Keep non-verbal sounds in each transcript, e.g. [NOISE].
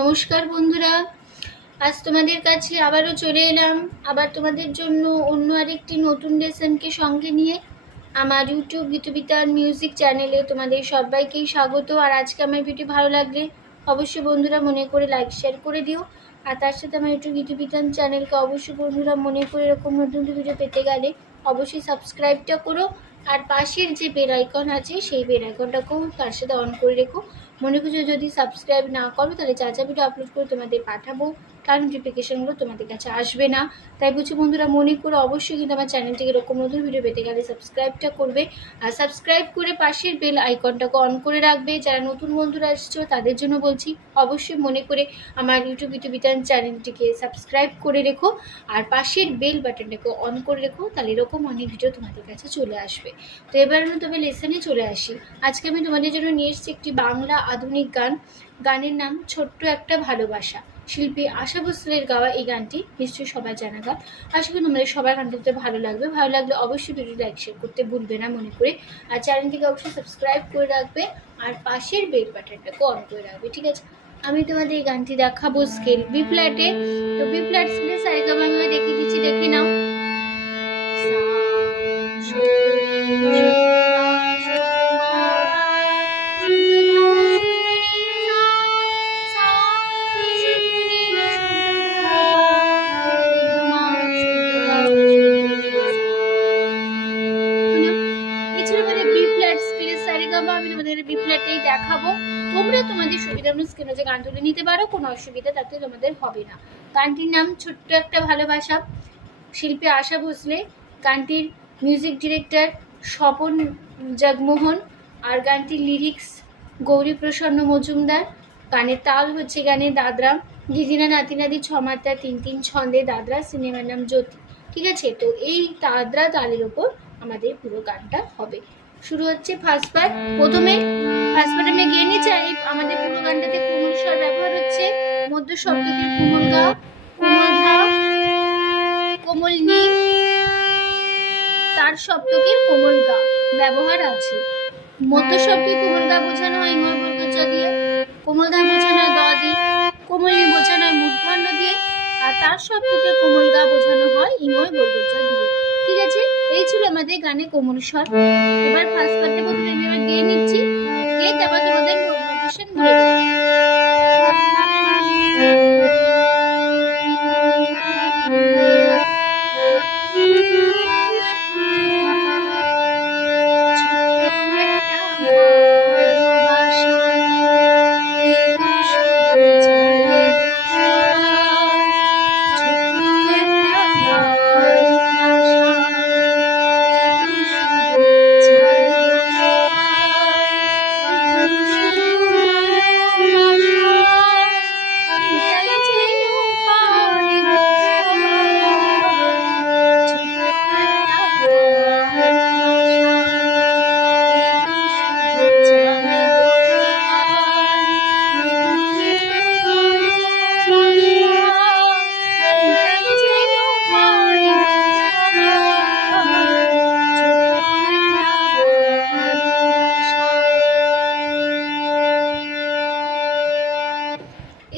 নমস্কার বন্ধুরা। আজ তোমাদের কাছে আবারও চলে এলাম। আবার তোমাদের জন্য অন্য আরেকটি নতুন লেসনকে সঙ্গে নিয়ে আমার ইউটিউব গীতবিতান মিউজিক চ্যানেলে তোমাদের সবাইকেই স্বাগত। আর আজকে আমার ভিডিও ভালো লাগলে অবশ্যই বন্ধুরা মনে করে লাইক শেয়ার করে দিও। আর তার সাথে আমার ইউটিউব গীতবিতান চ্যানেলকে অবশ্যই বন্ধুরা মনে করে এরকম নতুন ভিডিও পেতে গেলে অবশ্যই সাবস্ক্রাইবটা করো। আর পাশের যে বেল আইকন আছে, সেই বেল আইকনটাকেও তার সাথে অন করে রেখো। মনে করছ যদি সাবস্ক্রাইব না করো, তাহলে যা যা ভিডিও আপলোড করে তোমাদের পাঠাবো, তার নোটিফিকেশানগুলো তোমাদের কাছে আসবে না। তাই বলছি বন্ধুরা, মনে করে অবশ্যই কিন্তু আমার চ্যানেলটিকে এরকম নতুন ভিডিও পেতে গেলে সাবস্ক্রাইবটা করবে। আর সাবস্ক্রাইব করে পাশের বেল আইকনটাকে অন করে রাখবে। যারা নতুন বন্ধুরা আসছো তাদের জন্য বলছি, অবশ্যই মনে করে আমার ইউটিউব ইউটিউবিটান চ্যানেলটিকে সাবস্ক্রাইব করে রেখো। আর পাশের বেল বাটনটাকে অন করে রেখো, তাহলে এরকম অনেক ভিডিও তোমাদের কাছে চলে আসবে। তো এবার আমি তবে লেসনে চলে আসি। আজকে আমি তোমাদের জন্য নিয়ে এসেছি একটি বাংলা আধুনিক গান। গানের নাম ছোট্ট একটা ভালোবাসা। শিল্পী আশা ভোসলের গাওয়া এই গানটি নিশ্চয়ই সবাই জানা গান। আশা করি তোমাদের সবার গানটা করতে ভালো লাগবে। ভালো লাগলে অবশ্যই ভিডিও লাইক শেয়ার করতে ভুলবে না মনে করে। আর চ্যানেলটিকে অবশ্যই সাবস্ক্রাইব করে রাখবে। আর পাশের বেল বাটনটাকে অন করে রাখবে, ঠিক আছে? আমি তোমাদের এই গানটি দেখাবো স্কেল বি ফ্ল্যাটে তো বি ফ্ল্যাট স্কেলে সারেগা বাংলা দেখিয়ে দিচ্ছি, দেখে নাও। স্ক্রিনে যে গান তুলে নিতে পারো, কোনো অসুবিধা তাতে তোমাদের হবে না। গানটির নাম ছোট্ট একটা ভালোবাসা। শিল্পী আশা ভোসলে, গানটির মিউজিক ডিরেক্টর স্বপন জগমোহন, আর গানটির লিরিক্স গৌরী প্রসন্ন মজুমদার। গানের তাল হচ্ছে গানে দাদরা। দিদিনা নাতিনাদি, ছমাত্রা, তিন তিন, ছন্দে দাদরা, সিনেমার নাম জ্যোতি। ঠিক আছে? তো এই দাদরা তালের ওপর আমাদের পুরো গানটা হবে। শুরু হচ্ছে ফার্স্ট পার্ট প্রথমে ফার্স্ট পার্ট আমি গিয়ে নিয়ে চাই আমাদের পুরো গানটাতে কোমল স্বর ব্যবহার হচ্ছে। মধ্য শব্দকে কোমল গা, কোমল ধা কোমল নি, তার শব্দকে কোমল গা ব্যবহার আছে। মধ্য শব্দে কোমল গা বোঝানো হয় ইময় বর্গচা দিয়ে, কোমল ধা বোঝানো হয় দ দিয়ে, কোমল নি বোঝানো হয় মূর্ধন্য দিয়ে, আর তার শব্দকে কোমল গা বোঝানো হয় ইময় বর্গচা দিয়ে। ঠিক আছে? এই ছিল আমাদের গানে কোমল স্বর। এবার ফার্স্ট পার্টে প্রথমে আমি আবার গেয়ে নিচ্ছি। গেয়ে তারপর তোমাদের নোটিফিকেশন বলে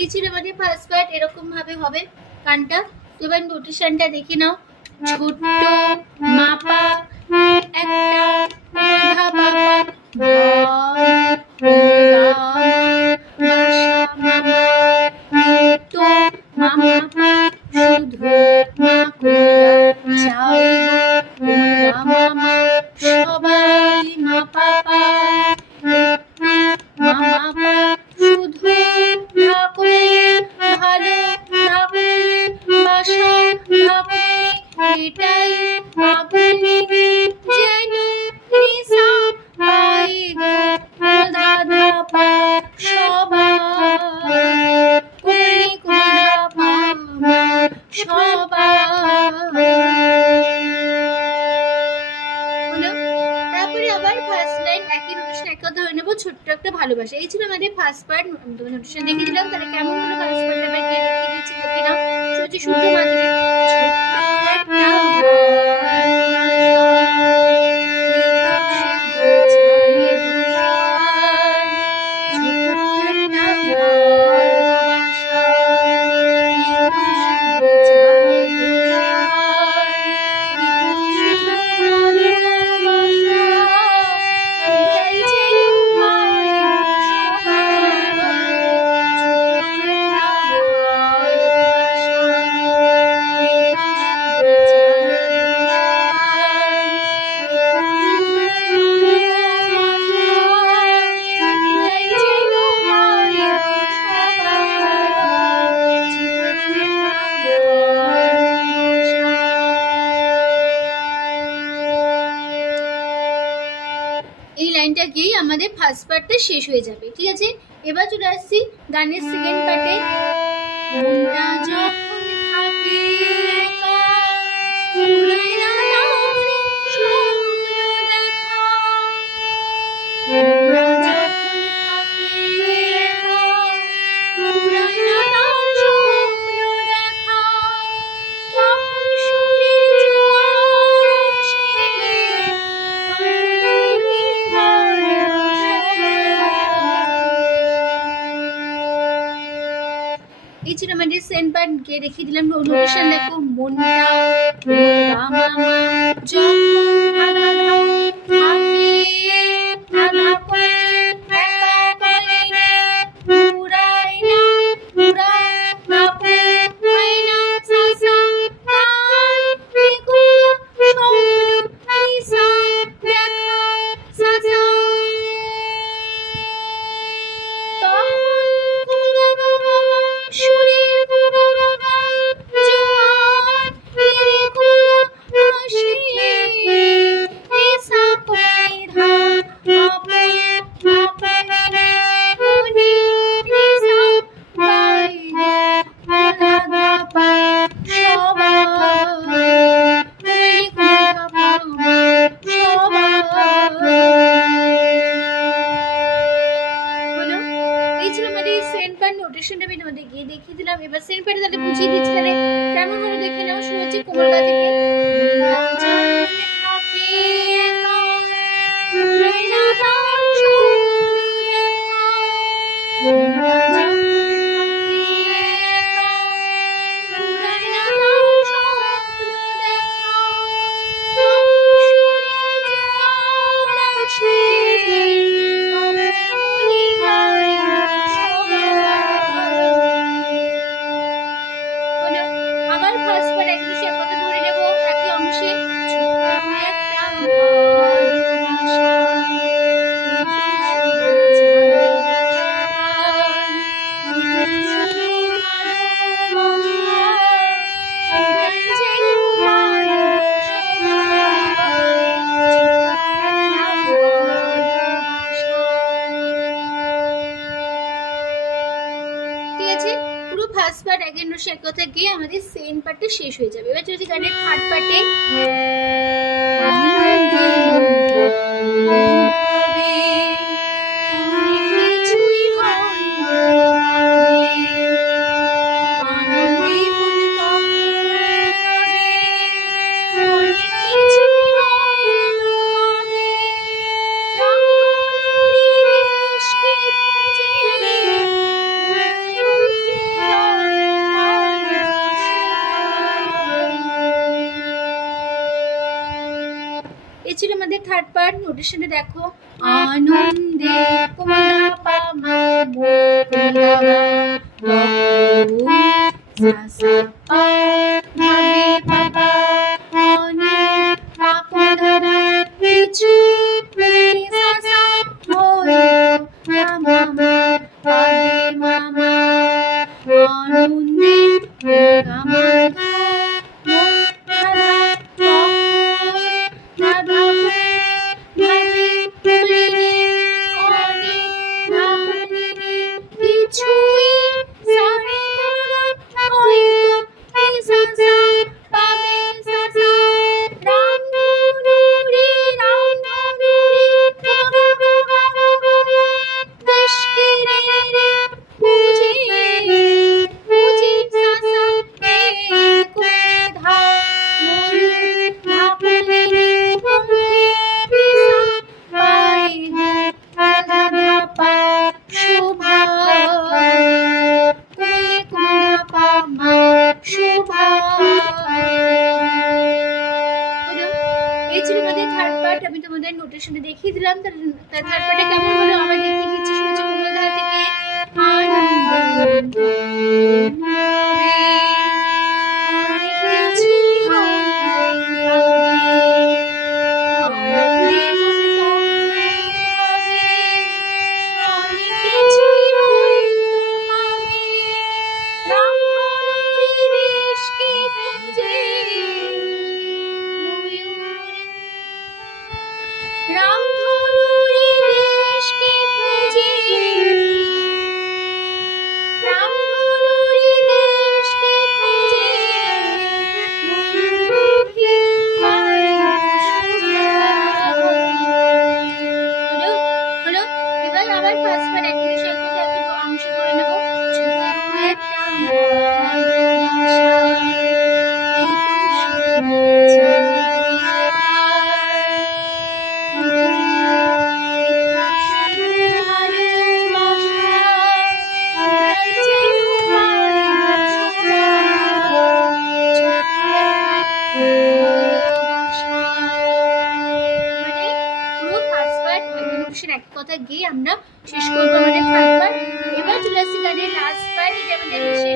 এই ছিল মানে ফার্স্ট পার্ট এরকম ভাবে হবে। কানটা এবার নোটিশনটা দেখে নাও। ছোট্ট মাপা, একটা ধাপা ছোট্ট একটা ভালোবাসা। এই ছিল আমাদের ফার্স্ট পার্ট তোমাদের নোটেশন দেখে দিলাম তাহলে কেমন হলো ফার্স্ট পার্ট কে দেখে লাইনটা গিয়েই আমাদের ফার্স্ট পার্টটা শেষ হয়ে যাবে, ঠিক আছে? এবার চলে আসছি গানের সেকেন্ড পার্টে সেন্ট বার্ড গিয়ে রেখে দিলাম নোটিফিকেশন দেখো মনটা সে কথা গিয়ে আমাদের সেকেন্ড পার্টটা শেষ হয়ে যাবে। এবার যদি গানের থার্ড পার্টে নোটিশনে দেখো আনন্দে পামা আমরা শেষ করব আমাদের এবার চলে আসছি গানের লাস্ট পার্ট এটা আমাদের বিশেষ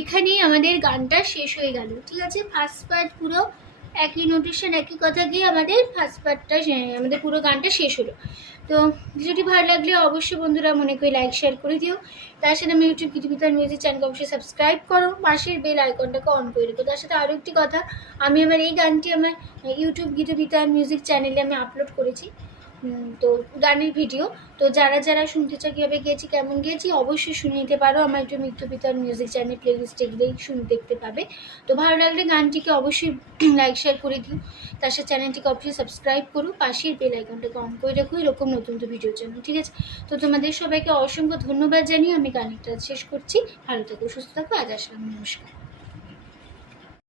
এখানেই আমাদের গানটা শেষ হয়ে গেল। ঠিক আছে? ফার্স্ট পার্ট পুরো একই নোটিশন একই কথা গিয়ে আমাদের ফার্স্ট পার্টটা আমাদের পুরো গানটা শেষ হলো। তো ভিডিওটি ভালো লাগলে অবশ্যই বন্ধুরা মনে করে লাইক শেয়ার করে দিও। তার সাথে আমি ইউটিউব গীতবিতার মিউজিক চ্যানেলকে অবশ্যই সাবস্ক্রাইব করো। পাশের বেল আইকনটাকে অন করে রেখো। তার সাথে আরও একটি কথা, আমি আমার এই গানটি আমার ইউটিউব গীতবিতার মিউজিক চ্যানেলে আমি আপলোড করেছি। তো গানের ভিডিও। তো যারা যারা শুনতে চাও কীভাবে গেয়েছি, কেমন গেয়েছি, অবশ্যই শুনে নিতে পারো। আমার একটু মৃত্যু পিতার মিউজিক চ্যানেল প্লেলিস্টে গেলেই শুনে দেখতে পাবে। তো ভালো লাগলে গানটিকে অবশ্যই [CLEARS THROAT] লাইক শেয়ার করে দিও। তার সাথে চ্যানেলটিকে অবশ্যই সাবস্ক্রাইব করো। পাশের বেল আইকনটাকে অন করে রাখো। এরকম নতুন নতুন ভিডিওর জন্য, ঠিক আছে? তো তোমাদের সবাইকে অসংখ্য ধন্যবাদ জানিয়ে আমি গানটা শেষ করছি। ভালো থাকো, সুস্থ থাকো। আজ আসলাম। নমস্কার।